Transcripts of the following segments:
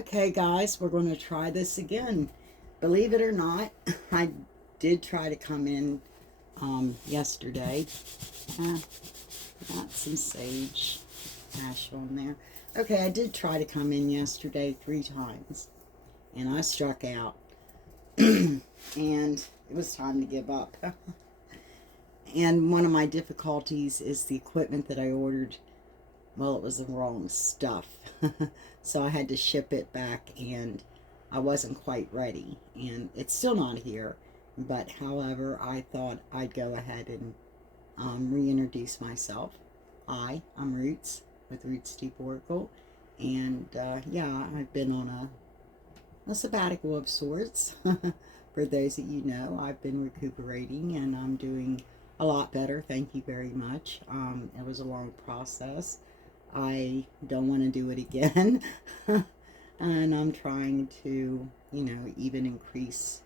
Okay, guys, we're going to try this again. Believe it or not, I did try to come in yesterday. Got some sage ash on there. Okay, I did try to come in yesterday 3 times, and I struck out. And it was time to give up. And one of my difficulties is the equipment that I ordered. Well, it was the wrong stuff. So I had to ship it back, and I wasn't quite ready. And it's still not here. But, however, I thought I'd go ahead and reintroduce myself. I'm Roots with Roots Deep Oracle. And, yeah, I've been on a sabbatical of sorts. For those that you know, I've been recuperating, and I'm doing a lot better. Thank you very much. It was a long process. I don't want to do it again. And I'm trying to, even increase,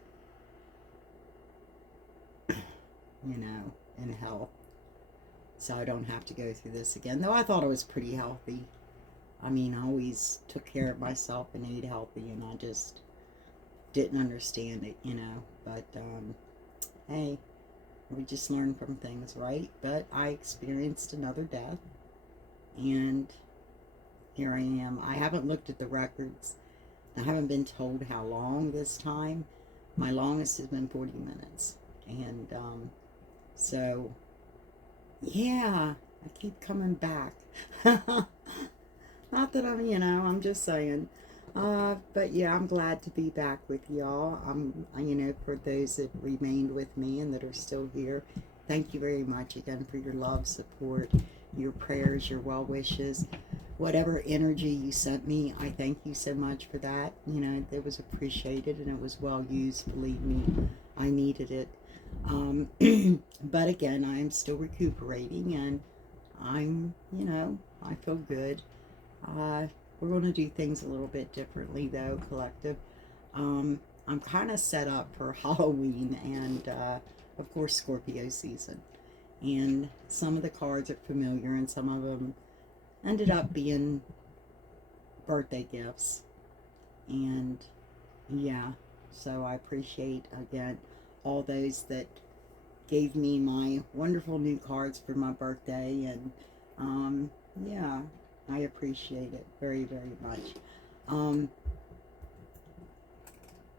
in health. So I don't have to go through this again. Though I thought I was pretty healthy. I mean, I always took care of myself and ate healthy, and I just didn't understand it, But, hey, we just learn from things, right? But I experienced another death. And here I am. I haven't looked at the records. I haven't been told how long this time. My longest has been 40 minutes. And so, yeah, I keep coming back. Not that I'm just saying. But yeah, I'm glad to be back with y'all. For those that remained with me and that are still here, thank you very much again for your love, support, your prayers, your well wishes, whatever energy you sent me. I thank you so much for that. It was appreciated and it was well used. Believe me, I needed it. But again, I'm still recuperating, and I feel good. We're going to do things a little bit differently, though, collective. I'm kind of set up for Halloween and, of course, Scorpio season. And some of the cards are familiar, and some of them ended up being birthday gifts. And, yeah, so I appreciate, again, all those that gave me my wonderful new cards for my birthday. And, yeah, I appreciate it very, very much.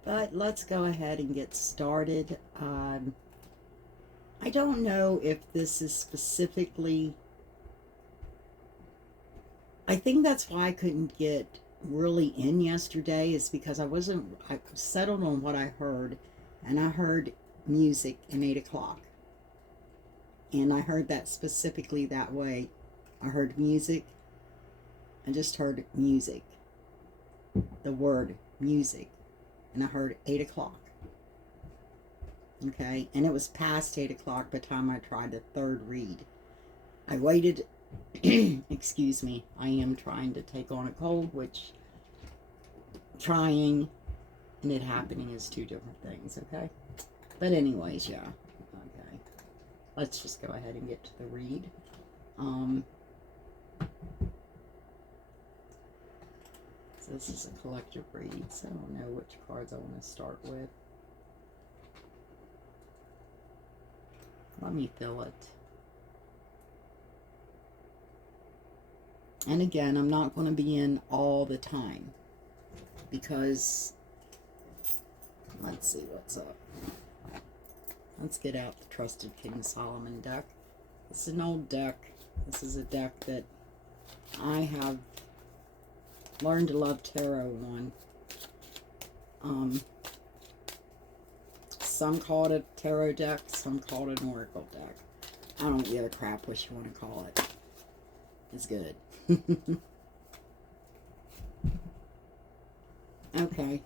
But let's go ahead and get started. I don't know if this is specifically... I think that's why I couldn't get really in yesterday, is because I settled on what I heard, and I heard music in 8 o'clock. And I heard that specifically that way. I heard music. I just heard music. The word music. And I heard 8 o'clock. Okay? And it was past 8 o'clock by the time I tried the third read. I waited. Excuse me. I am trying to take on a cold, which trying and it happening is 2 different things, okay? But anyways, yeah. Okay. Let's just go ahead and get to the read. So this is a collective read, so I don't know which cards I want to start with. Let me fill it. And again, I'm not going to be in all the time, because let's see what's up. Let's get out the Trusted King Solomon deck. This is an old deck. This is a deck that I have learned to love tarot on. Some call it a tarot deck, some call it an oracle deck. I don't give a crap what you want to call it. It's good. Okay.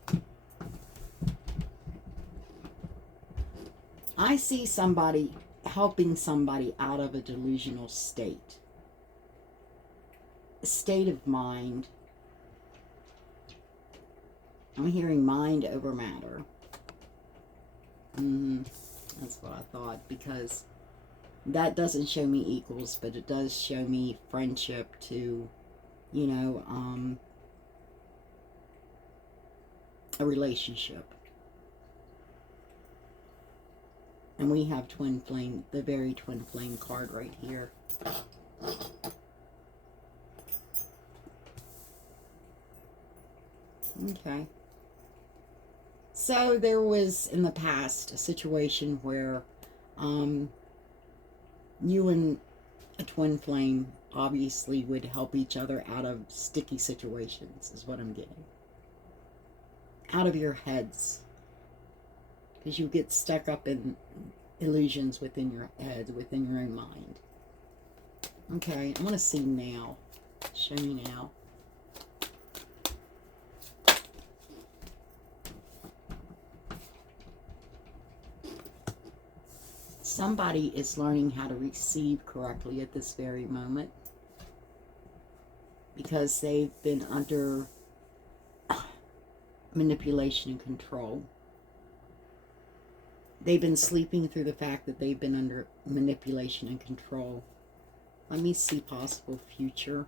I see somebody helping somebody out of a delusional state. A state of mind. I'm hearing mind over matter. That's what I thought, because that doesn't show me equals, but it does show me friendship to, a relationship. And we have twin flame, the very twin flame card right here. Okay. So there was in the past a situation where you and a twin flame obviously would help each other out of sticky situations, is what I'm getting. Out of your heads. Because you get stuck up in illusions within your head, within your own mind. Okay, I want to see now. Show me now. Somebody is learning how to receive correctly at this very moment. Because they've been under manipulation and control. They've been sleeping through the fact that they've been under manipulation and control. Let me see possible future.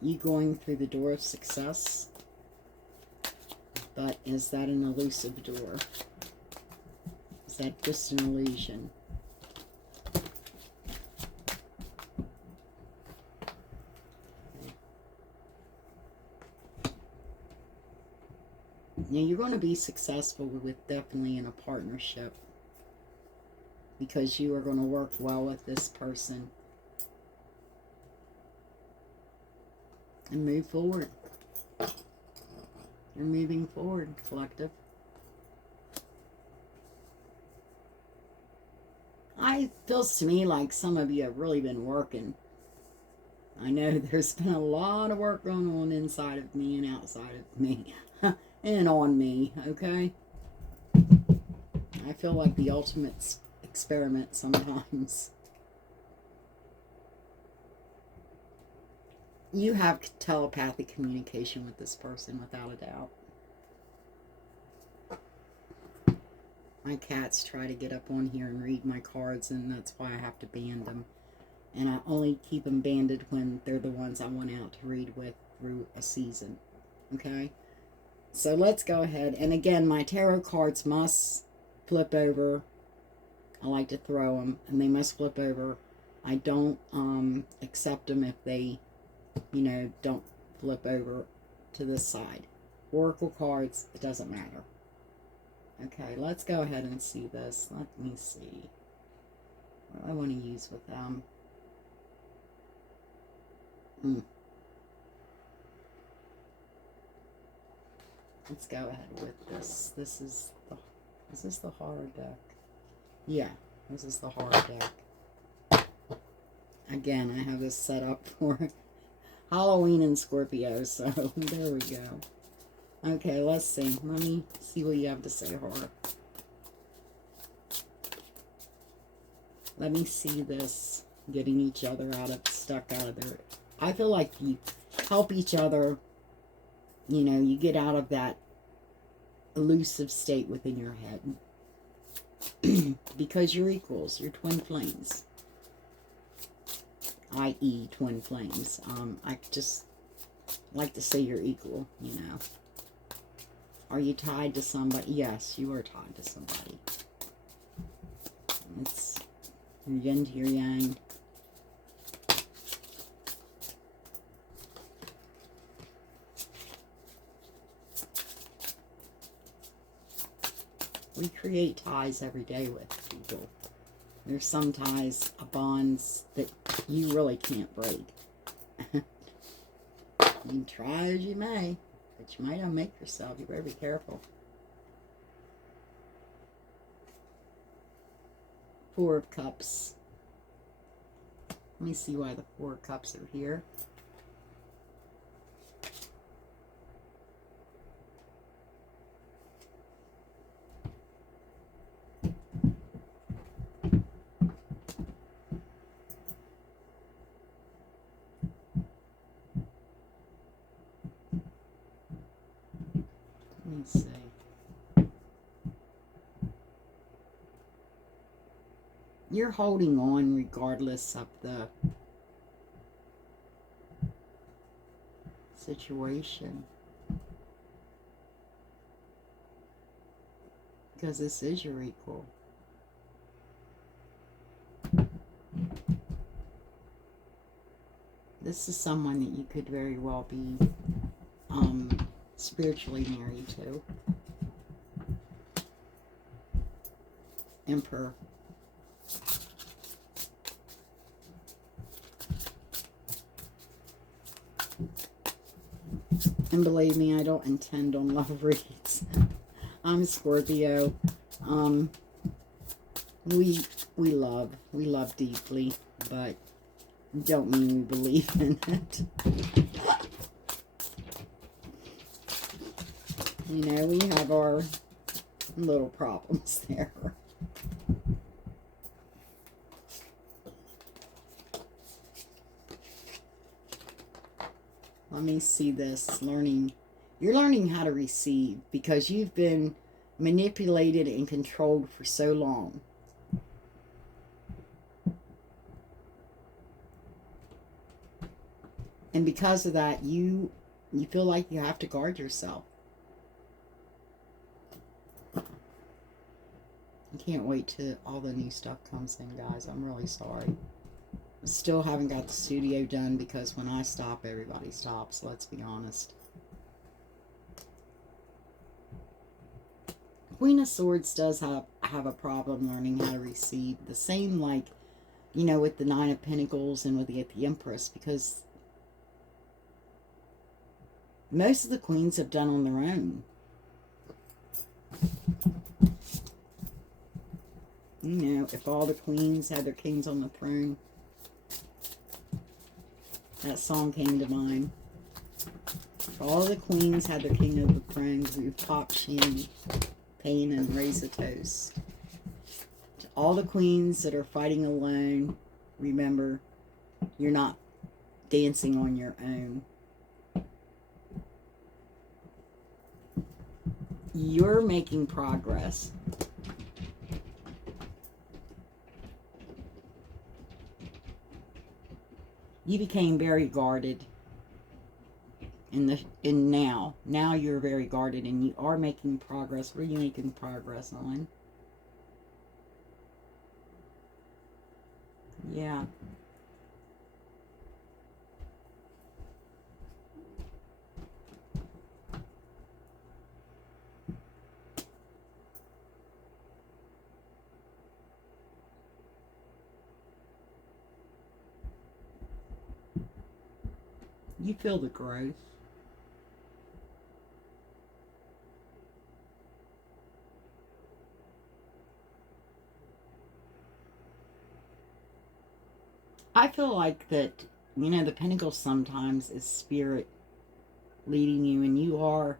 You going through the door of success. But is that an elusive door? Is that just an illusion? Now, you're going to be successful with definitely in a partnership because you are going to work well with this person and move forward. You're moving forward, collective. It feels to me like some of you have really been working. I know there's been a lot of work going on inside of me and outside of me. And on me, okay? I feel like the ultimate experiment sometimes. You have telepathic communication with this person, without a doubt. My cats try to get up on here and read my cards, and that's why I have to band them. And I only keep them banded when they're the ones I want out to read with through a season. Okay? So let's go ahead. And again, my tarot cards must flip over. I like to throw them, and they must flip over. I don't accept them if they, don't flip over to this side. Oracle cards, it doesn't matter. Okay, let's go ahead and see this. Let me see. What do I want to use with them? Let's go ahead with this. Is this the horror deck? Yeah, this is the horror deck. Again, I have this set up for Halloween and Scorpio, so there we go. Okay, let's see. Let me see what you have to say, horror. Let me see this. Getting each other stuck out of there. I feel like you help each other. You get out of that elusive state within your head. Because you're equals. You're twin flames. I.e. twin flames. I just like to say you're equal, Are you tied to somebody? Yes, you are tied to somebody. It's your yin to your yang. We create ties every day with people. There's some ties, bonds that you really can't break. You can try as you may, but you might not make yourself. You better be careful. Four of Cups. Let me see why the Four of Cups are here. Let me see. You're holding on regardless of the situation. Because this is your equal. This is someone that you could very well be spiritually married to. Emperor. And believe me, I don't intend on love reads. I'm Scorpio. We love deeply, but don't mean we believe in it. You know, we have our little problems there. Let me see this. You're learning how to receive because you've been manipulated and controlled for so long. And because of that, you feel like you have to guard yourself. I can't wait till all the new stuff comes in, guys. I'm really sorry. Still haven't got the studio done because when I stop, everybody stops. Let's be honest. Queen of Swords does have a problem learning how to receive. The same like, you know, with the Nine of Pentacles and with the Empress, because most of the queens have done on their own. You know, if all the queens had their kings on the throne. That song came to mind. If all the queens had their king of the throne, we would pop champagne and raise a toast. To all the queens that are fighting alone, remember, you're not dancing on your own. You're making progress. You became very guarded now you're very guarded and you are making progress. What are you making progress on? Yeah. You feel the growth. I feel like that, you know, the Pentacle sometimes is spirit leading you, and you are,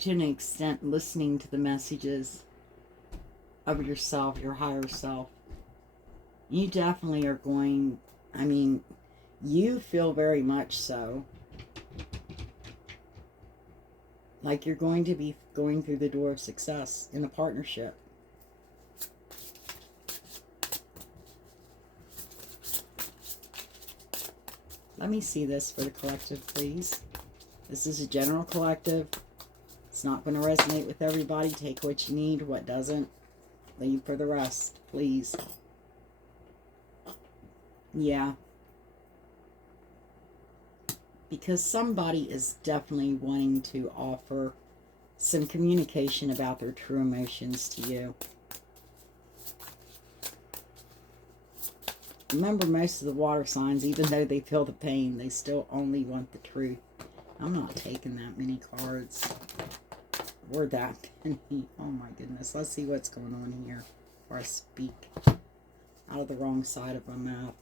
to an extent, listening to the messages of yourself, your higher self. You definitely are going, I mean, you feel very much so like you're going to be going through the door of success in a partnership. Let me see this for the collective, please. This is a general collective. It's not going to resonate with everybody. Take what you need, what doesn't. Leave for the rest, please. Yeah. Because somebody is definitely wanting to offer some communication about their true emotions to you. Remember, most of the water signs, even though they feel the pain, they still only want the truth. I'm not taking that many cards. Or that many. Oh my goodness. Let's see what's going on here before I speak out of the wrong side of my mouth.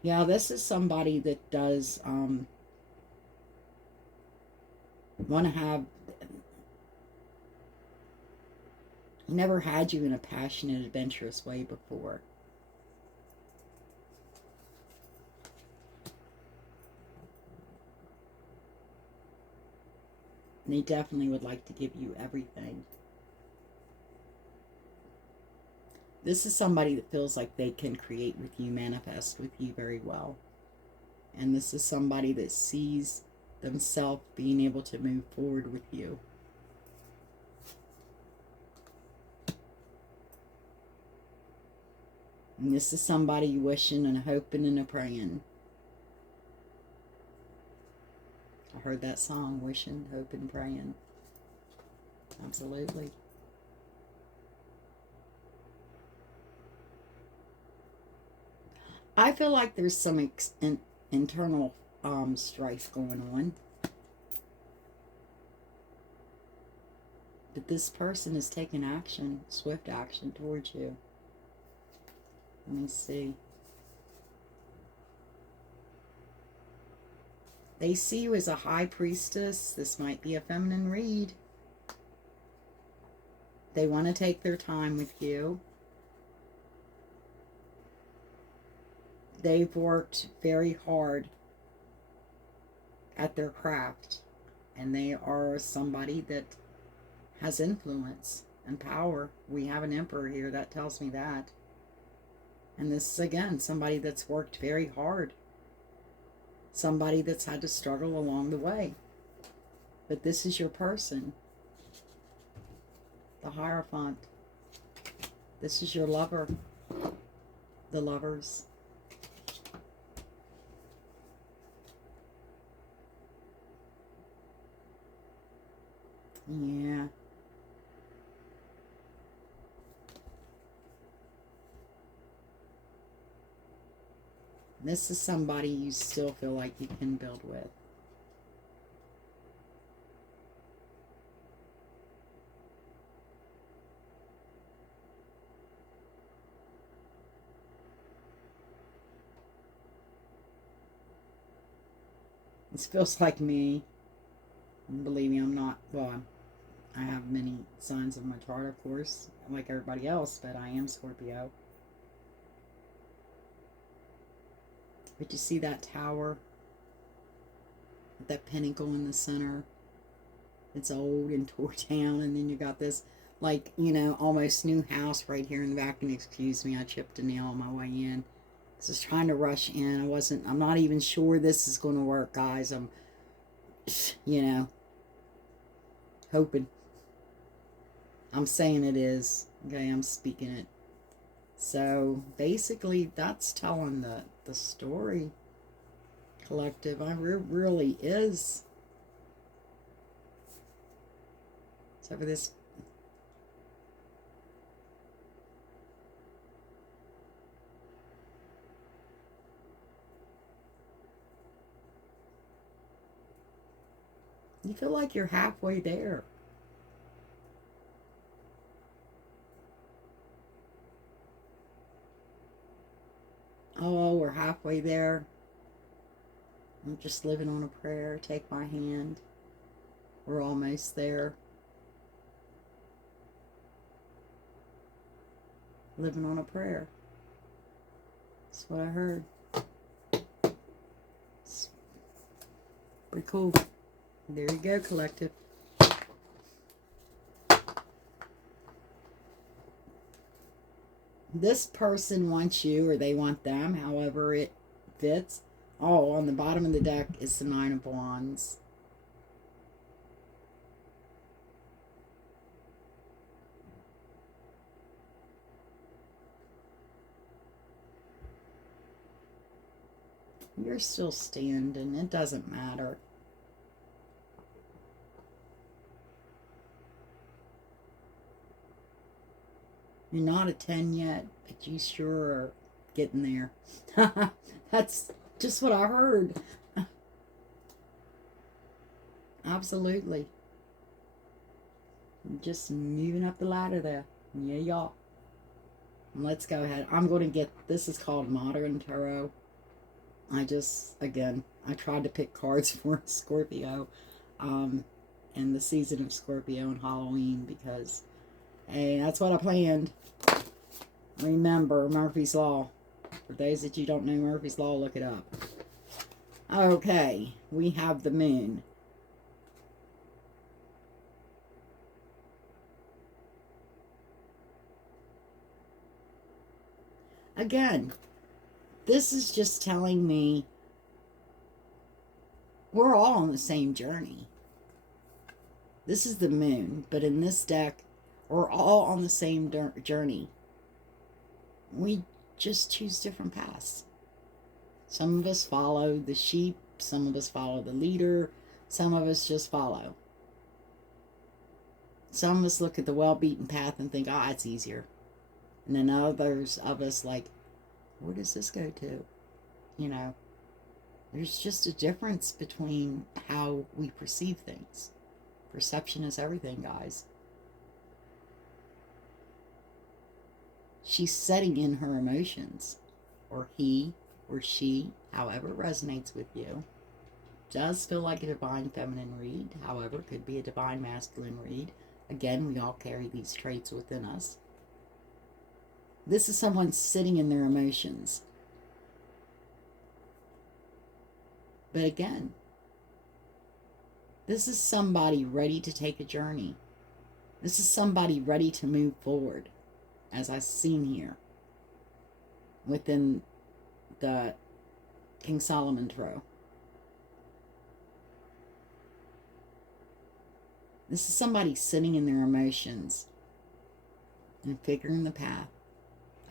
Yeah, this is somebody that does want to have... never had you in a passionate, adventurous way before. And they definitely would like to give you everything. This is somebody that feels like they can create with you, manifest with you very well. And this is somebody that sees themselves being able to move forward with you. And this is somebody wishing and hoping and praying. I heard that song, wishing, hoping, praying. Absolutely. I feel like there's some internal strife going on. But this person is taking action, swift action towards you. Let me see. They see you as a high priestess. This might be a feminine read. They want to take their time with you. They've worked very hard at their craft. And they are somebody that has influence and power. We have an emperor here. That tells me that. And this is, again, somebody that's worked very hard. Somebody that's had to struggle along the way. But this is your person. The Hierophant. This is your lover. The Lovers. Yeah. This is somebody you still feel like you can build with. This feels like me. Believe me, I'm not, well, I have many signs of my chart, of course, like everybody else, but I am Scorpio. But you see that tower with that pinnacle in the center? It's old and tore down, and then you got this, like, you know, almost new house right here in the back. And excuse me, I chipped a nail on my way in. I was trying to rush in. I'm not even sure this is going to work, guys. I'm, you know, hoping. I'm saying it is. Okay, I'm speaking it. So basically, that's telling the story, collective. It really is. So for this, you feel like you're halfway there. Oh, we're halfway there. I'm just living on a prayer. Take my hand. We're almost there. Living on a prayer. That's what I heard. It's pretty cool. There you go, collective. This person wants you, or they want them, however it fits. Oh, on the bottom of the deck is the Nine of Wands. You're still standing. It doesn't matter. You're not a 10 yet, but you sure are getting there. That's just what I heard. Absolutely. Just moving up the ladder there. Yeah, y'all. Let's go ahead. I'm going to get, this is called Modern Tarot. Again, I tried to pick cards for Scorpio. And the season of Scorpio and Halloween, because, hey, that's what I planned. Remember Murphy's Law. For those that you don't know Murphy's Law, look it up. Okay, we have the moon. Again, this is just telling me we're all on the same journey. This is the moon, but in this deck, we're all on the same journey. We just choose different paths. Some of us follow the sheep, some of us follow the leader, some of us just follow. Some of us look at the well-beaten path and think, ah, it's easier. And then others of us like, where does this go to? You know, there's just a difference between how we perceive things. Perception is everything, guys. She's setting in her emotions, or he or she, however it resonates with you. Does feel like a divine feminine read, however, it could be a divine masculine read. Again, we all carry these traits within us. This is someone sitting in their emotions. But again, this is somebody ready to take a journey. This is somebody ready to move forward, as I've seen here within the King Solomon Tarot. This is somebody sitting in their emotions and figuring the path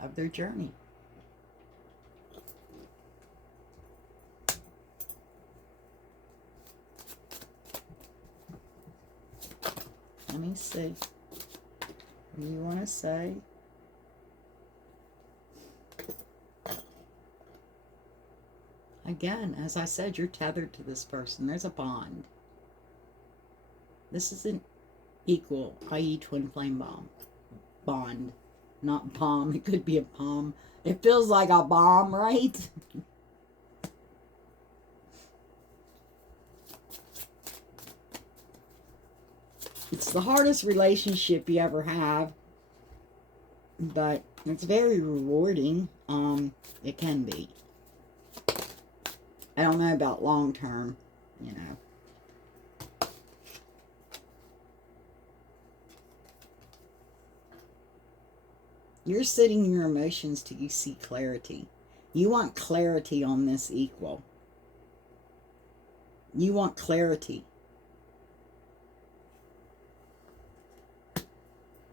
of their journey. Let me see. What do you want to say? Again, as I said, you're tethered to this person. There's a bond. This is an equal, i.e. twin flame bond. Not bomb. It could be a bomb. It feels like a bomb, right? It's the hardest relationship you ever have, but it's very rewarding. It can be. I don't know about long term, you know. You're sitting in your emotions till you see clarity. You want clarity on this equal. You want clarity.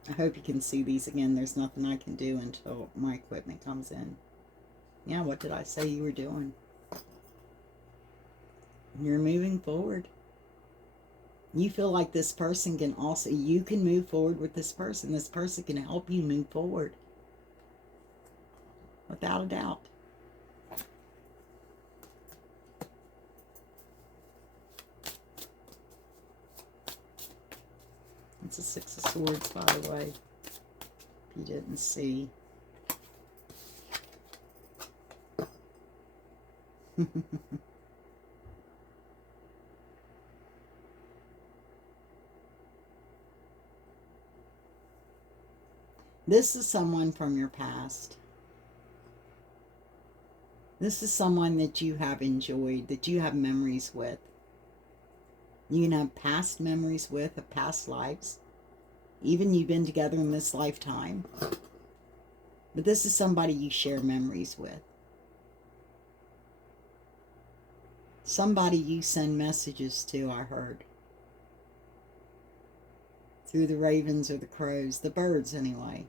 I hope you can see these again. There's nothing I can do until my equipment comes in. Yeah, what did I say you were doing? You're moving forward. You feel like this person can also, you can move forward with this person. This person can help you move forward. Without a doubt. It's a Six of Swords, by the way, if you didn't see. This is someone from your past. This is someone that you have enjoyed, that you have memories with. You can have past memories with, of past lives. Even you've been together in this lifetime. But this is somebody you share memories with. Somebody you send messages to, I heard. Through the ravens or the crows, the birds anyway.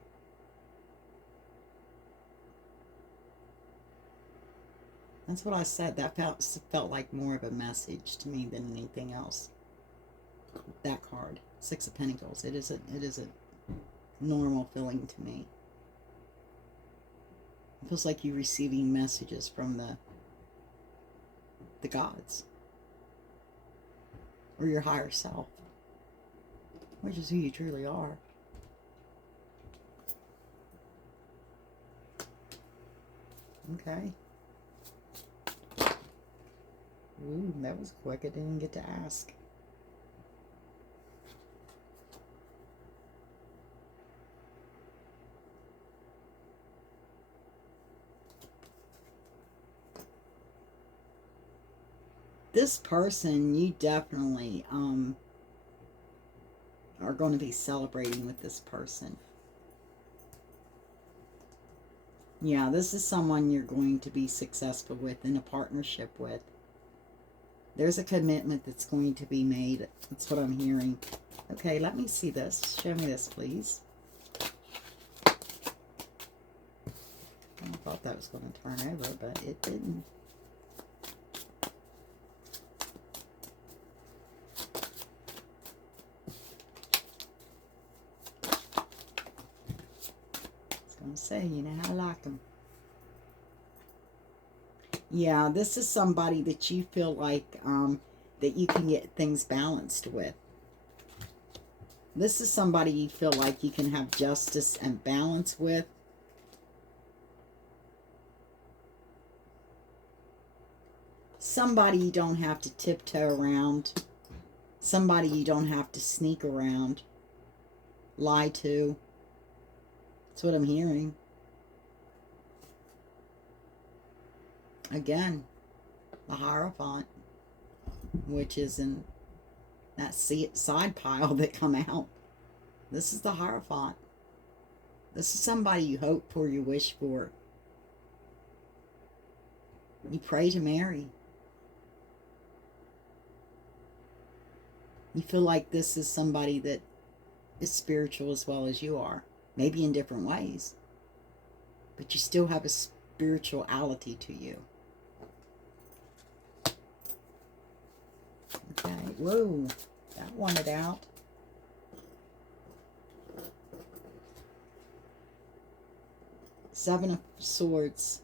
That's what I said. That felt like more of a message to me than anything else. That card, Six of Pentacles. It is a normal feeling to me. It feels like you're receiving messages from the gods or your higher self, which is who you truly are. Okay. Ooh, that was quick. I didn't get to ask. This person, you definitely are going to be celebrating with this person. Yeah, this is someone you're going to be successful with, in a partnership with. There's a commitment that's going to be made. That's what I'm hearing. Okay, let me see this. Show me this, please. I thought that was going to turn over, but it didn't. I was going to say, you know how I like them. Yeah, this is somebody that you feel like that you can get things balanced with. This is somebody you feel like you can have justice and balance with. Somebody you don't have to tiptoe around. Somebody you don't have to sneak around. Lie to. That's what I'm hearing. Again, the Hierophant, which is in that side pile that come out. This is the Hierophant. This is somebody you hope for, you wish for. You pray to marry. You feel like this is somebody that is spiritual as well as you are. Maybe in different ways. But you still have a spirituality to you. Okay, whoa, that wanted out. Seven of Swords.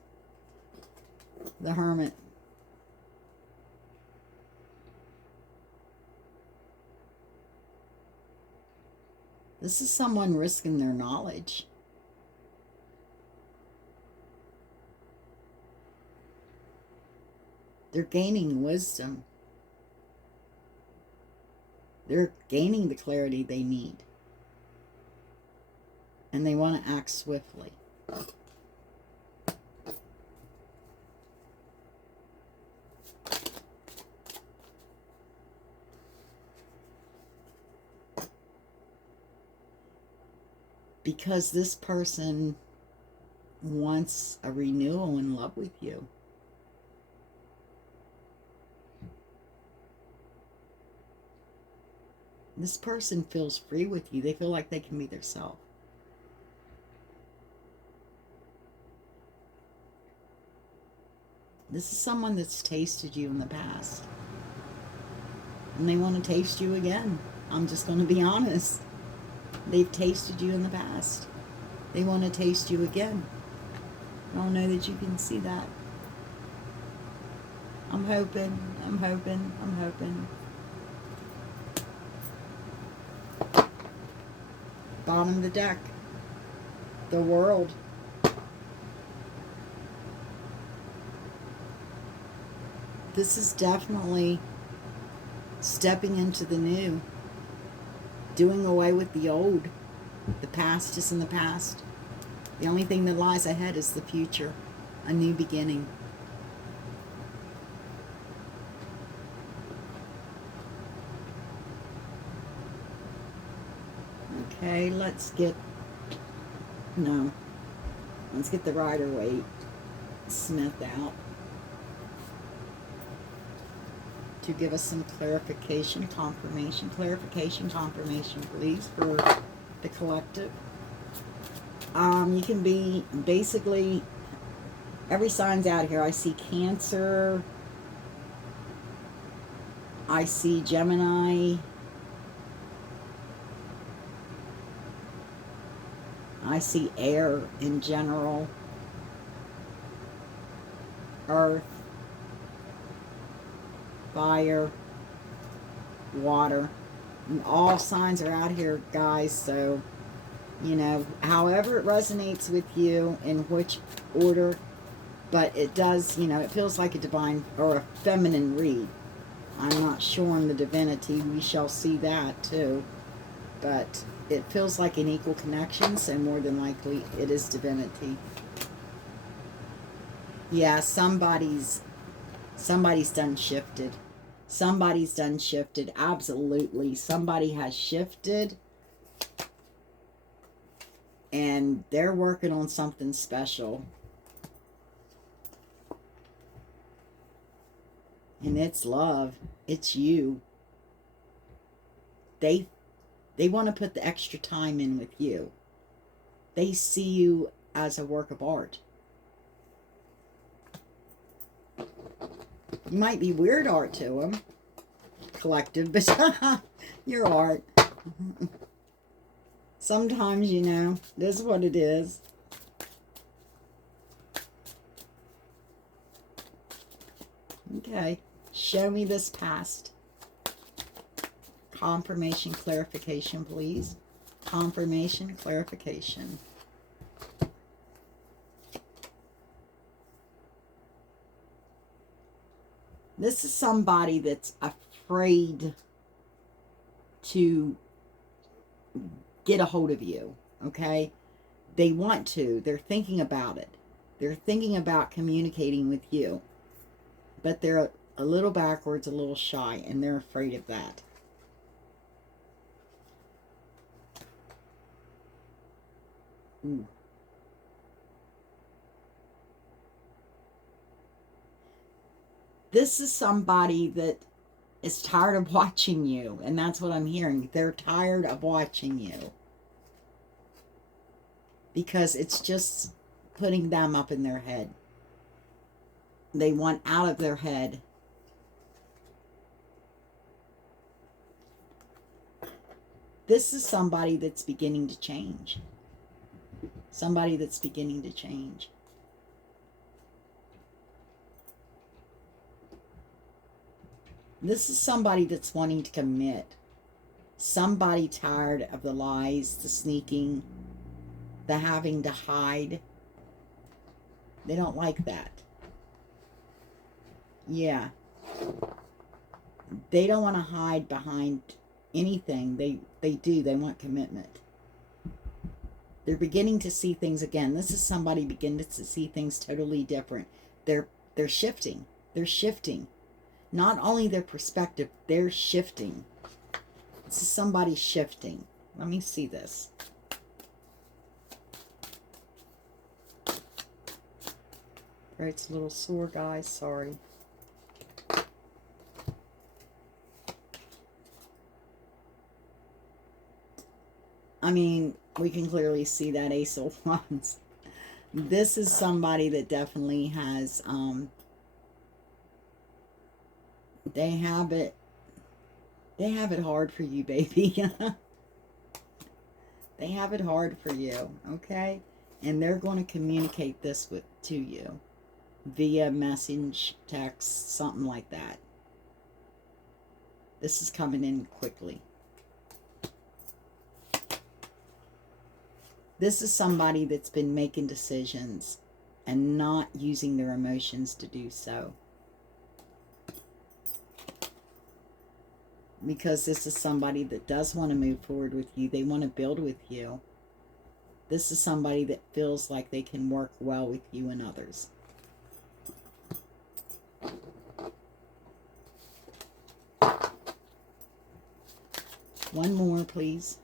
The Hermit. This is someone risking their knowledge. They're gaining wisdom. They're gaining the clarity they need. And they want to act swiftly. Because this person wants a renewal in love with you. This person feels free with you. They feel like they can be themselves. This is someone that's tasted you in the past. And they want to taste you again. I'm just going to be honest. They've tasted you in the past. They want to taste you again. I don't know that you can see that. I'm hoping. Bottom of the deck. The World. This is definitely stepping into the new. Doing away with the old. The past is in the past. The only thing that lies ahead is the future. A new beginning. Okay, let's get the Rider-Waite Smith out to give us some clarification, confirmation, please, for the collective. You can be basically every sign's out here. I see Cancer. I see Gemini. I see air in general. Earth. Fire. Water. And all signs are out here, guys. So, you know, however it resonates with you, in which order. But it does, you know, it feels like a divine or a feminine read. I'm not sure on the divinity. We shall see that too. But it feels like an equal connection, so more than likely it is divinity. Yeah, somebody's done shifted. Somebody's done shifted. Absolutely. Somebody has shifted. And they're working on something special. And it's love. It's you. They want to put the extra time in with you. They see you as a work of art. You might be weird art to them, collective, but you're art. Sometimes, you know, this is what it is. Okay, show me this past. Confirmation, clarification, please. Confirmation, clarification. This is somebody that's afraid to get a hold of you, okay? They want to. They're thinking about it. They're thinking about communicating with you. But they're a little backwards, a little shy, and they're afraid of that. Ooh. This is somebody that is tired of watching you, and that's what I'm hearing. They're tired of watching you because it's just putting them up in their head. They want out of their head. This is somebody that's beginning to change. Somebody that's beginning to change. This is somebody that's wanting to commit. Somebody tired of the lies, the sneaking, the having to hide. They don't like that. Yeah. They don't want to hide behind anything. They do. They want commitment. They're beginning to see things again. This is somebody beginning to see things totally different. They're shifting. They're shifting. Not only their perspective, they're shifting. This is somebody shifting. Let me see this. It's a little sore, guys. Sorry. I mean, we can clearly see that Ace of Wands. This is somebody that definitely has, they have it hard for you, baby. They have it hard for you, okay? And they're going to communicate this to you via message, text, something like that. This is coming in quickly. This is somebody that's been making decisions and not using their emotions to do so. Because this is somebody that does want to move forward with you. They want to build with you. This is somebody that feels like they can work well with you and others. One more, please.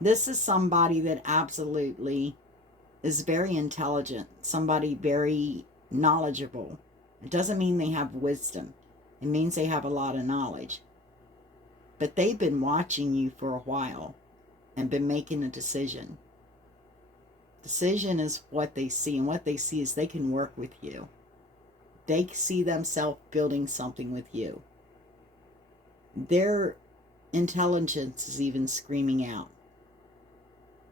This is somebody that absolutely is very intelligent, somebody very knowledgeable. It doesn't mean they have wisdom. It means they have a lot of knowledge. But they've been watching you for a while and been making a decision. Decision is what they see, and what they see is they can work with you. They see themselves building something with you. Their intelligence is even screaming out.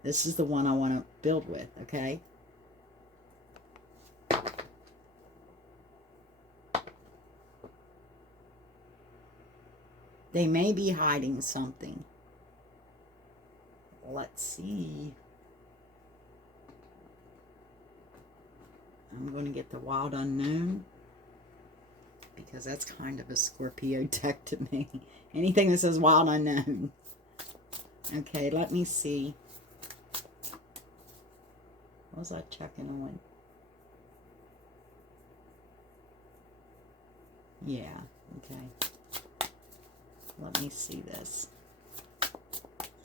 This is the one I want to build with, okay? They may be hiding something. Let's see. I'm going to get the Wild Unknown, because that's kind of a Scorpio deck to me. Anything that says Wild Unknown. Okay, let me see. What was I checking on? Yeah, okay. Let me see this.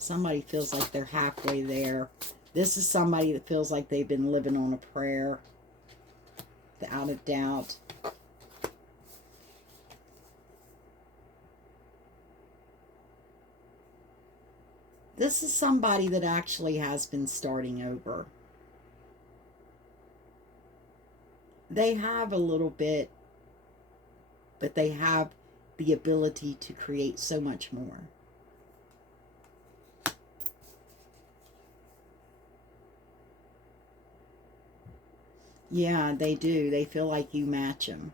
Somebody feels like they're halfway there. This is somebody that feels like they've been living on a prayer, without a doubt. This is somebody that actually has been starting over. They have a little bit, but they have the ability to create so much more. Yeah, they do. They feel like you match them.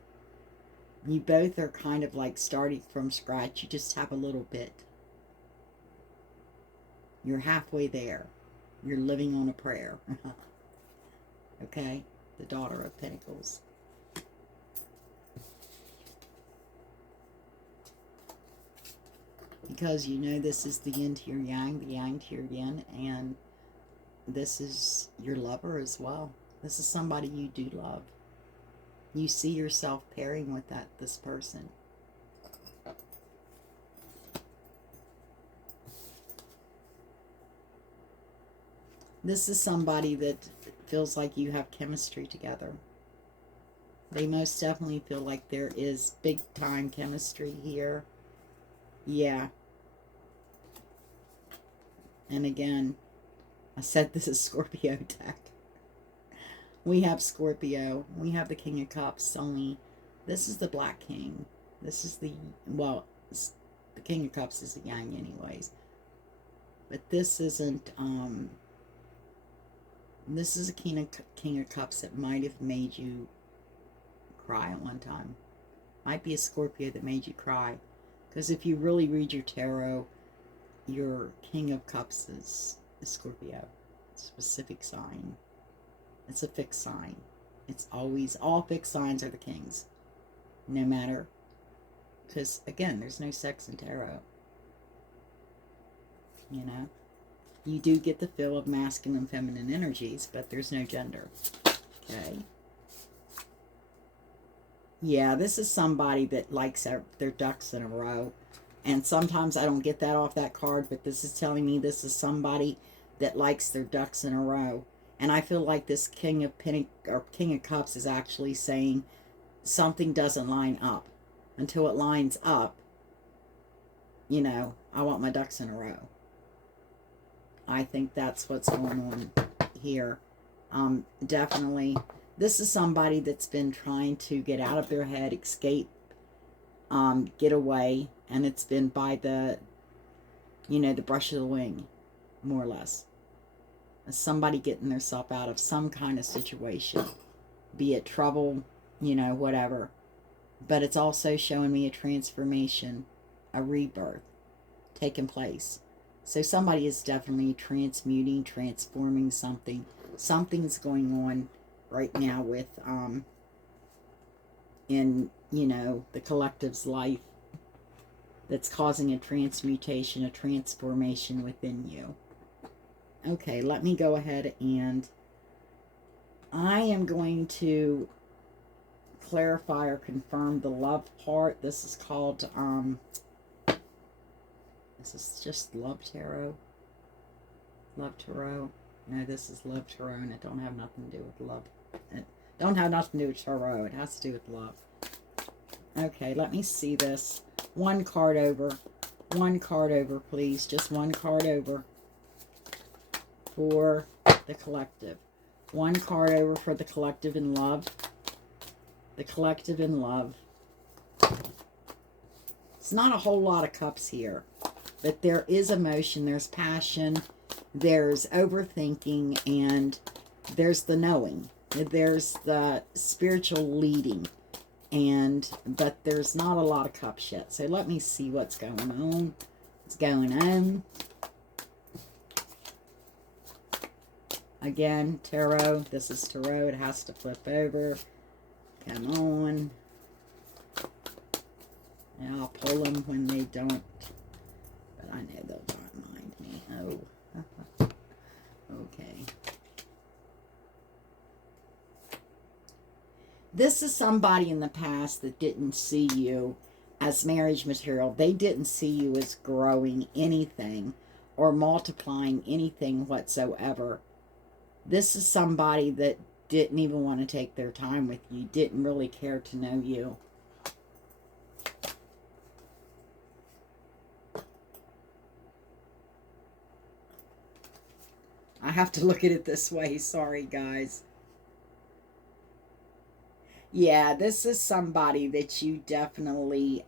You both are kind of like starting from scratch. You just have a little bit. You're halfway there. You're living on a prayer. Okay? The Daughter of Pentacles. Because you know this is the yin to your yang, the yang to your yin, and this is your lover as well. This is somebody you do love. You see yourself pairing with this person. This is somebody that feels like you have chemistry together. They most definitely feel like there is big time chemistry here. Yeah. And again, I said this is Scorpio deck. We have Scorpio. We have the King of Cups. Only this is the Black King. This is the, well, the King of Cups is a Yang anyways. But this isn't, this is a King of Cups that might have made you cry at one time. Might be a Scorpio that made you cry. Because if you really read your tarot, your King of Cups is Scorpio. It's a specific sign. It's a fixed sign. It's always, all fixed signs are the kings. No matter. Because, again, there's no sex in tarot. You know? You do get the feel of masculine and feminine energies, but there's no gender. Okay? Yeah, this is somebody that likes their ducks in a row. And sometimes I don't get that off that card, but this is telling me this is somebody that likes their ducks in a row. And I feel like this King of Cups is actually saying something doesn't line up. Until it lines up, you know, I want my ducks in a row. I think that's what's going on here. Definitely. This is somebody that's been trying to get out of their head, escape, get away. And it's been by the, you know, the brush of the wing, more or less. Somebody getting themselves out of some kind of situation, be it trouble, you know, whatever. But it's also showing me a transformation, a rebirth taking place. So somebody is definitely transmuting, transforming something. Something's going on right now with, in, you know, the collective's life that's causing a transmutation, a transformation within you. Okay, let me go ahead and I am going to clarify or confirm the love part. This is called, this is just Love Tarot. Love Tarot. No, this is Love Tarot, and it don't have nothing to do with love. It don't have nothing to do with tarot. It has to do with love. Okay, let me see this. One card over. One card over, please. Just one card over. For the collective. One card over for the collective in love. The collective in love. It's not a whole lot of cups here. But there is emotion. There's passion. There's overthinking. And there's the knowing. There's the spiritual leading. But there's not a lot of cups yet. So let me see what's going on. What's going on. Again, tarot. This is tarot. It has to flip over. Come on. Now I'll pull them when they don't. But I know they'll not mind me. Oh. Okay. This is somebody in the past that didn't see you as marriage material. They didn't see you as growing anything. or multiplying anything whatsoever. This is somebody that didn't even want to take their time with you, didn't really care to know you. I have to look at it this way. Sorry, guys. Yeah, this is somebody that you definitely,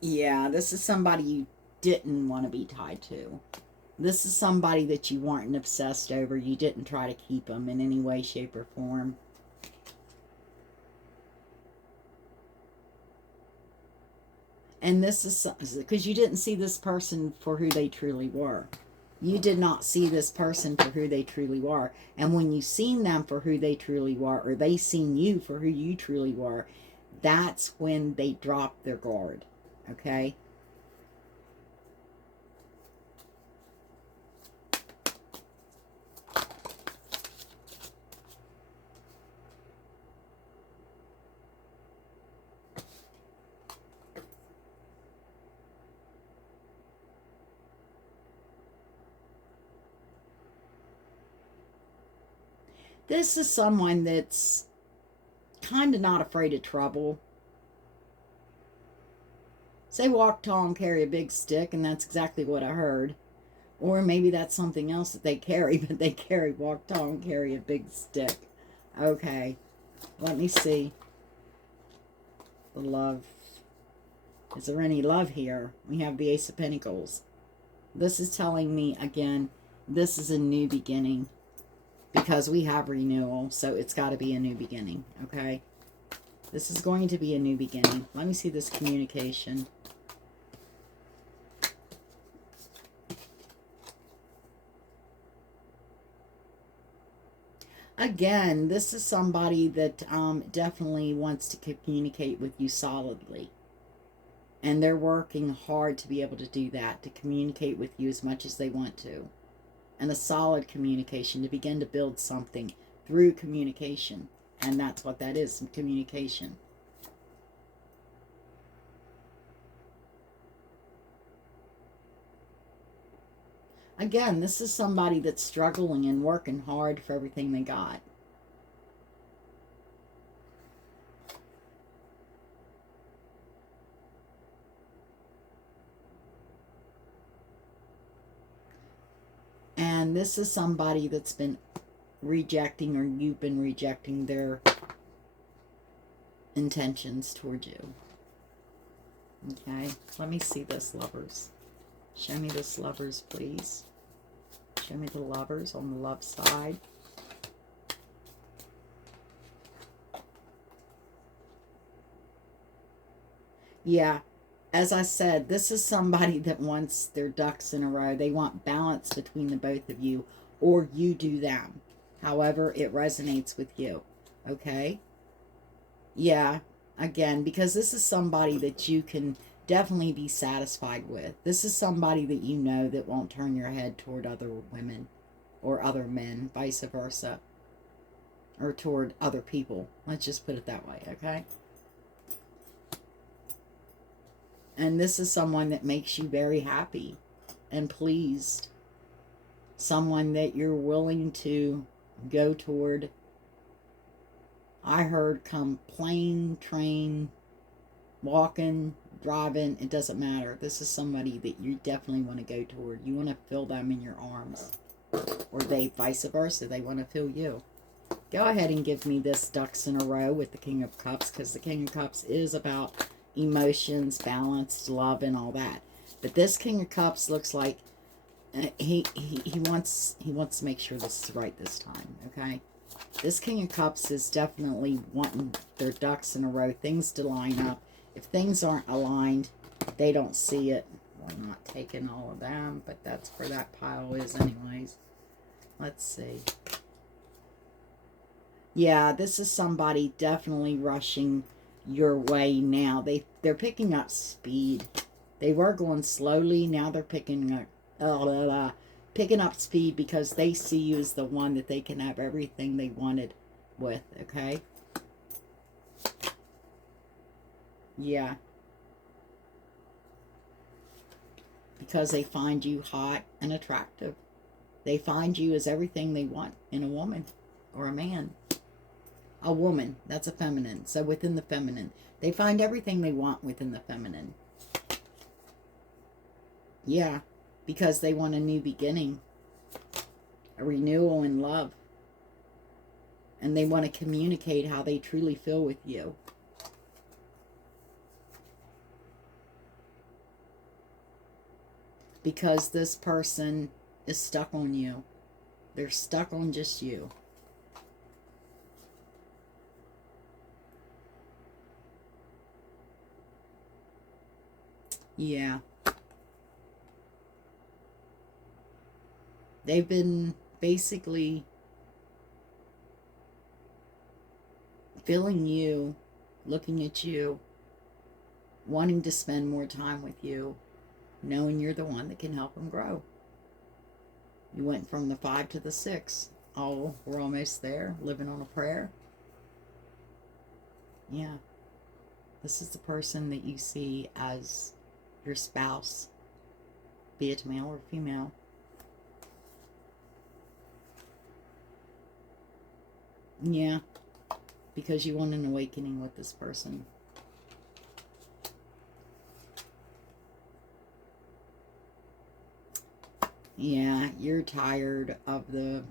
yeah, this is somebody you didn't want to be tied to. This is somebody that you weren't obsessed over. You didn't try to keep them in any way, shape, or form. And this is because you didn't see this person for who they truly were. You did not see this person for who they truly were. And when you seen them for who they truly were, or they seen you for who you truly were, that's when they dropped their guard. Okay? This is someone that's kind of not afraid of trouble. Say walk tall and carry a big stick, and that's exactly what I heard. Or maybe that's something else that they carry, but they carry walk tall and carry a big stick. Okay, let me see. The love. Is there any love here? We have the Ace of Pentacles. This is telling me, again, this is a new beginning. Because we have renewal, so it's got to be a new beginning, okay? This is going to be a new beginning. Let me see this communication. Again, this is somebody that definitely wants to communicate with you solidly. And they're working hard to be able to do that, to communicate with you as much as they want to. And a solid communication, to begin to build something through communication. And that's what that is, some communication. Again, this is somebody that's struggling and working hard for everything they got. And this is somebody that's been rejecting, or you've been rejecting their intentions toward you. Okay, let me see this, lovers. Show me this, lovers, please. Show me the lovers on the love side. Yeah, as I said, this is somebody that wants their ducks in a row. They want balance between the both of you, or you do them. However it resonates with you. Okay? Yeah, again, because this is somebody that you can definitely be satisfied with. This is somebody that you know that won't turn your head toward other women or other men, vice versa. Or toward other people. Let's just put it that way, okay? And this is someone that makes you very happy and pleased. Someone that you're willing to go toward. I heard come plane, train, walking, driving, it doesn't matter. This is somebody that you definitely want to go toward. You want to feel them in your arms. Or they, vice versa, they want to feel you. Go ahead and give me this ducks in a row with the King of Cups, because the King of Cups is about emotions, balance, love, and all that. But this King of Cups looks like he wants to make sure this is right this time, okay? This King of Cups is definitely wanting their ducks in a row, things to line up. If things aren't aligned, they don't see it. Well, I'm not taking all of them, but that's where that pile is anyways. Let's see. Yeah, this is somebody definitely rushing your way now. They're picking up speed. They were going slowly. Now they're picking up speed because they see you as the one that they can have everything they wanted with, okay? Yeah. because they find you hot and attractive. They find you as everything they want in a woman or a man. A woman, that's a feminine. So within the feminine, they find everything they want within the feminine. Yeah, because they want a new beginning, a renewal in love. And they want to communicate how they truly feel with you. Because this person is stuck on you. They're stuck on just you. Yeah. They've been basically feeling you, looking at you, wanting to spend more time with you, knowing you're the one that can help them grow. You went from the 5 to the 6. Oh, we're almost there, living on a prayer. Yeah. This is the person that you see as your spouse, be it male or female. Yeah. Because you want an awakening with this person. Yeah, you're tired of the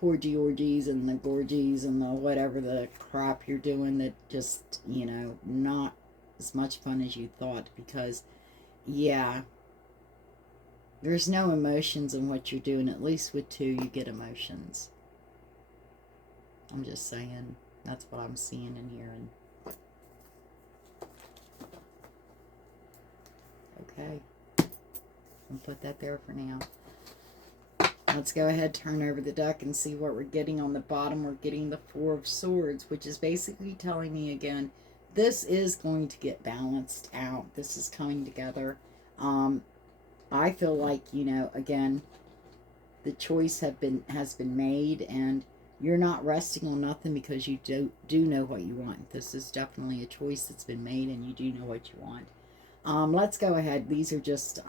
poor Georgies and the Gorgies and the whatever the crap you're doing that just, you know, not as much fun as you thought. Because, yeah, there's no emotions in what you're doing. At least with 2, you get emotions. I'm just saying, that's what I'm seeing and hearing. Okay. I'll put that there for now. Let's go ahead, turn over the deck and see what we're getting on the bottom. We're getting the 4 of Swords, which is basically telling me again, this is going to get balanced out. This is coming together. I feel like, you know, again, the choice has been made, and you're not resting on nothing because you do know what you want. This is definitely a choice that's been made, and you do know what you want. Let's go ahead. These are just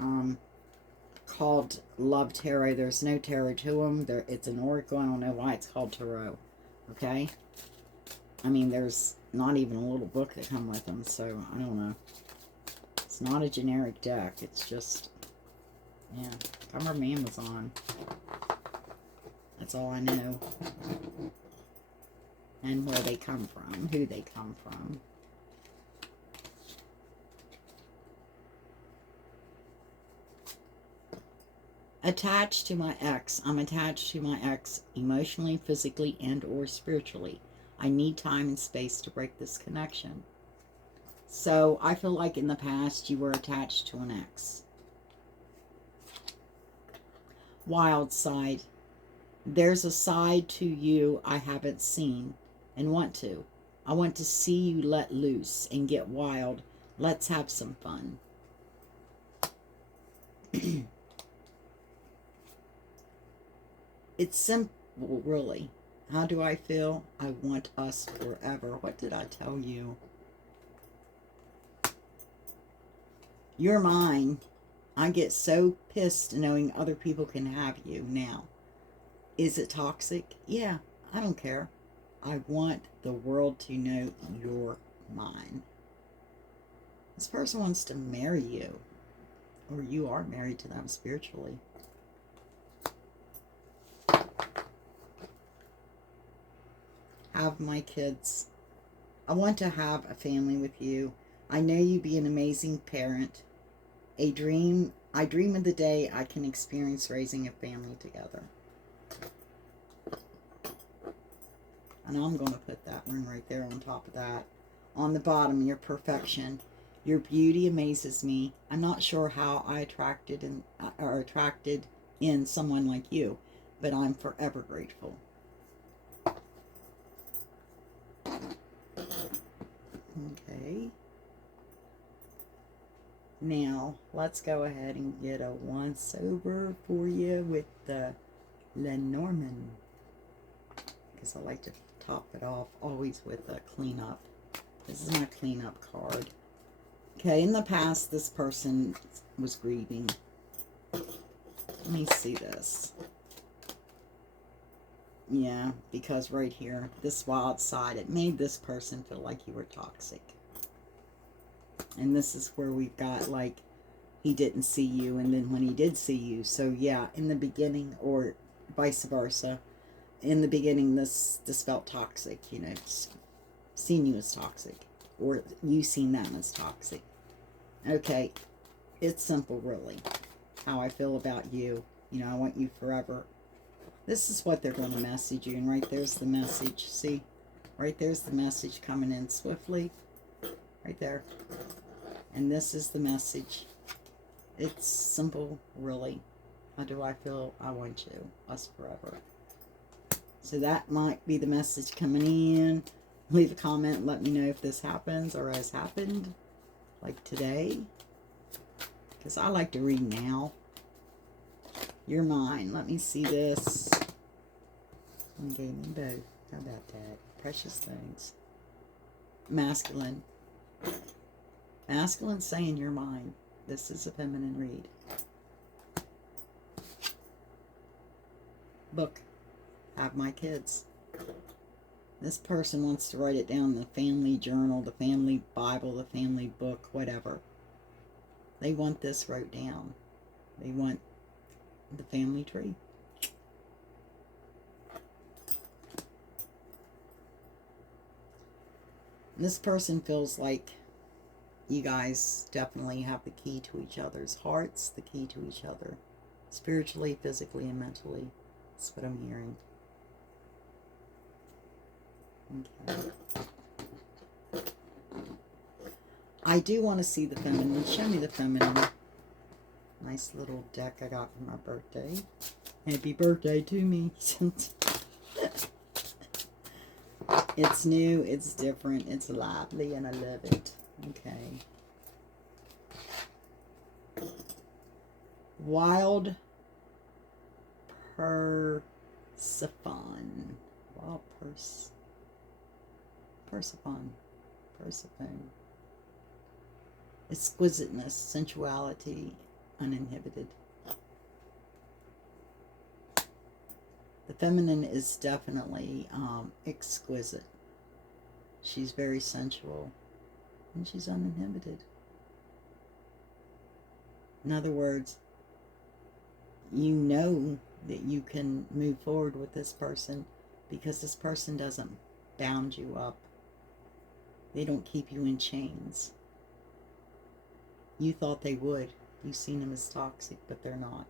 called Love Tarot. There's no tarot to them. It's an oracle. I don't know why it's called tarot. Okay? I mean, there's not even a little book that come with them, so I don't know. It's not a generic deck. It's just, yeah, come from Amazon. That's all I know. And where they come from, who they come from. Attached to my ex. I'm attached to my ex emotionally, physically, and or spiritually. I need time and space to break this connection. So I feel like in the past you were attached to an ex. Wild side. There's a side to you I haven't seen and want to. I want to see you let loose and get wild. Let's have some fun. It's simple, really. How do I feel? I want us forever. What did I tell you? You're mine. I get so pissed knowing other people can have you now. Is it toxic? Yeah, I don't care. I want the world to know you're mine. This person wants to marry you, or you are married to them spiritually. Have my kids. I want to have a family with you. I know you be an amazing parent. I dream of the day I can experience raising a family together. And I'm going to put that one right there on top of that. On the bottom, your perfection. Your beauty amazes me. I'm not sure how I attracted in someone like you, but I'm forever grateful. Okay. Now, let's go ahead and get a once over for you with the Lenormand. Because I like to top it off always with a cleanup. This is my cleanup card. Okay, in the past, this person was grieving. Let me see this. Yeah, because right here, this wild side, it made this person feel like you were toxic. And this is where we've got, like, he didn't see you, and then when he did see you. So, yeah, in the beginning, or vice versa, in the beginning, this felt toxic, you know, seen you as toxic, or you seen them as toxic. Okay, it's simple, really, how I feel about you. You know, I want you forever. This is what they're going to message you, and right there's the message. See? Right there's the message coming in swiftly. Right there. And this is the message. It's simple, really. How do I feel? I want you. Us forever. So that might be the message coming in. Leave a comment and let me know if this happens or has happened. Like today. Because I like to read now. You're mine. Let me see this. One gave me both. How about that? Precious things. Masculine. Masculine saying you're mine. This is a feminine read. Book. Have my kids. This person wants to write it down in the family journal, the family Bible, the family book, whatever. They want this wrote down. They want the family tree. This person feels like you guys definitely have the key to each other's hearts, the key to each other, spiritually, physically, and mentally. That's what I'm hearing. Okay. I do want to see the feminine. Show me the feminine. Nice little deck I got for my birthday. Happy birthday to me. It's new, it's different, it's lively, and I love it. Okay. Wild Persephone. Wild Persephone. Exquisiteness, sensuality, uninhibited. The feminine is definitely exquisite. She's very sensual, and she's uninhibited. In other words, you know that you can move forward with this person because this person doesn't bound you up. They don't keep you in chains. You thought they would. You've seen them as toxic, but they're not.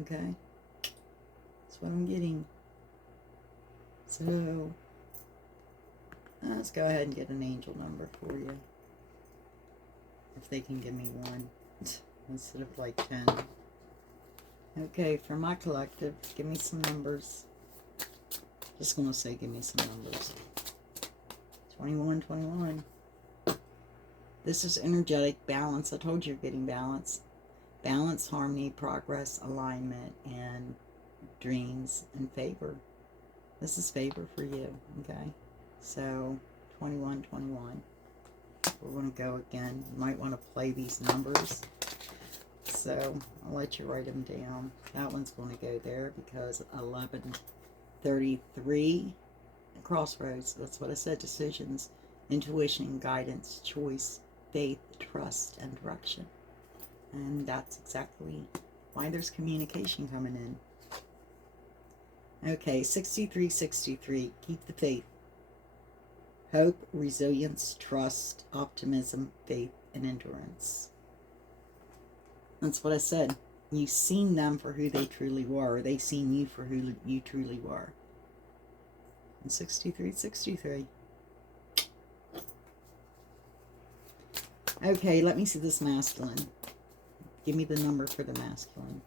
Okay? That's what I'm getting. So, let's go ahead and get an angel number for you. If they can give me one instead of like 10. Okay, for my collective, give me some numbers. Just going to say give me some numbers. 21, 21. This is energetic balance. I told you you're getting balance. Balance, harmony, progress, alignment, and dreams and favor. This is favor for you, okay? So, 21, 21. We're going to go again. You might want to play these numbers. So, I'll let you write them down. That one's going to go there because 1133. Crossroads. That's what I said. Decisions, intuition, guidance, choice, faith, trust, and direction. And that's exactly why there's communication coming in. Okay, 6363. Keep the faith. Hope, resilience, trust, optimism, faith, and endurance. That's what I said. You've seen them for who they truly were. They've seen you for who you truly were. And 6363. Okay, let me see this masculine. Give me the number for the masculine.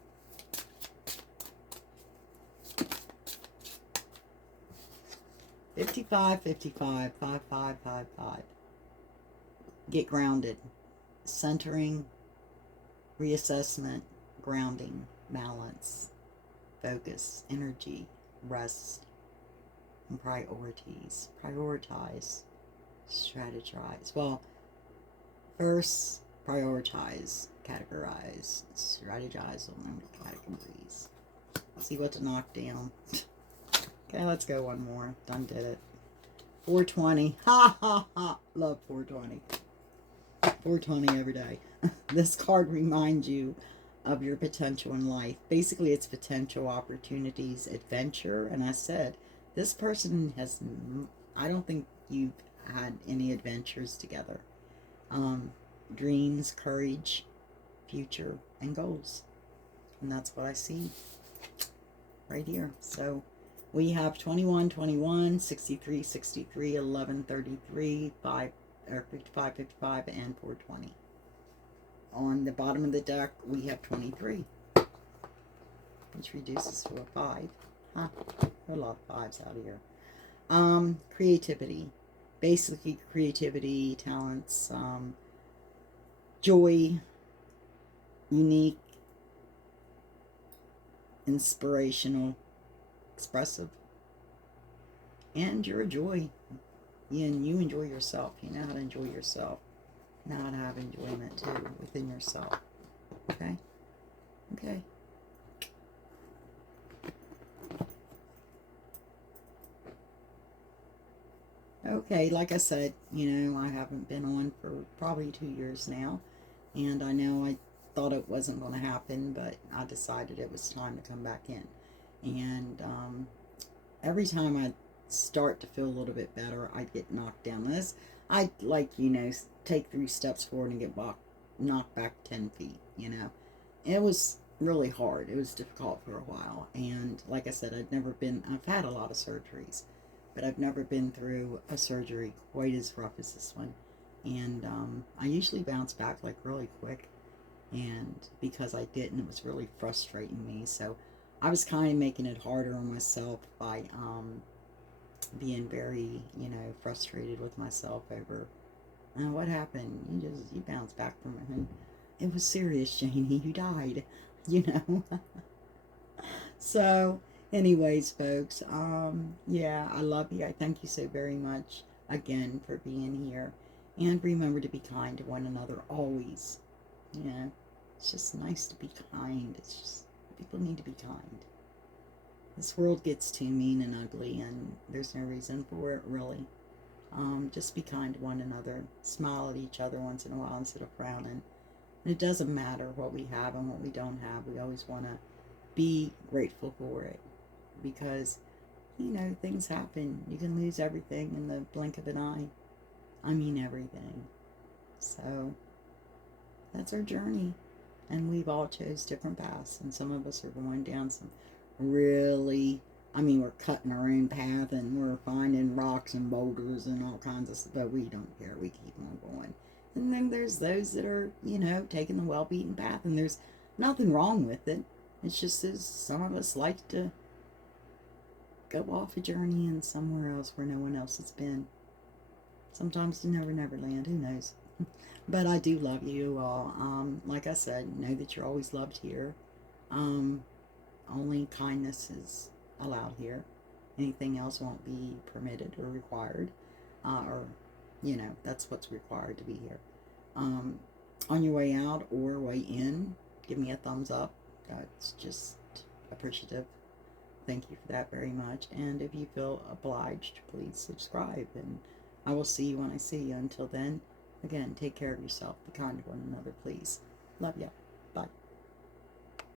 $55, $55, $55, $55. Get grounded. Centering, reassessment, grounding, balance, focus, energy, rest, and priorities. Prioritize, strategize. Well, First, prioritize, categorize, strategize on categories. See what to knock down. Okay, let's go one more. Done did it. 420. Ha ha ha. Love 420. 420 every day. This card reminds you of your potential in life. Basically, it's potential, opportunities, adventure. And I said, this person has, I don't think you've had any adventures together. Dreams, courage, future, and goals. And that's what I see right here. So we have 21, 21, 63, 63, 11, 33, 5, or 55, 55, and 420. On the bottom of the deck, we have 23, which reduces to a 5. Huh? There are a lot of 5s out here. Creativity. Basically, creativity, talents, joy, unique, inspirational, expressive, and you're a joy. And you enjoy yourself. You know how to enjoy yourself. You know how to have enjoyment too within yourself. Okay? Okay. Okay, like I said, you know, I haven't been on for probably 2 years now. And I know I thought it wasn't going to happen, but I decided it was time to come back in. And every time I start to feel a little bit better, I get knocked down. This, I like, you know, take 3 steps forward and get knocked back 10 feet, you know. It was really hard. It was difficult for a while. And like I said, I've had a lot of surgeries, but I've never been through a surgery quite as rough as this one. And I usually bounce back like really quick. And because I didn't, it was really frustrating me. So I was kind of making it harder on myself by being very, you know, frustrated with myself over what happened. You bounced back from it. And it was serious, Janie. You died, you know. So, anyways, folks, yeah, I love you. I thank you so very much again for being here. And remember to be kind to one another always. You know, it's just nice to be kind. It's just, people need to be kind. This world gets too mean and ugly, and there's no reason for it, really. Just be kind to one another. Smile at each other once in a while instead of frowning. And it doesn't matter what we have and what we don't have. We always want to be grateful for it. Because, you know, things happen. You can lose everything in the blink of an eye. I mean everything. So, that's our journey. And we've all chose different paths. And some of us are going down some really, I mean, we're cutting our own path and we're finding rocks and boulders and all kinds of stuff, but we don't care. We keep on going. And then there's those that are, you know, taking the well-beaten path, and there's nothing wrong with it. It's just that some of us like to go off a journey and somewhere else where no one else has been. Sometimes to Never Land, who knows? But I do love you all. Like I said, know that you're always loved here. Only kindness is allowed here. Anything else won't be permitted or required. Or, you know, that's what's required to be here. On your way out or way in, give me a thumbs up. That's just appreciative. Thank you for that very much. And if you feel obliged, please subscribe. And I will see you when I see you. Until then, again, take care of yourself. Be kind to one another, please. Love ya. Bye.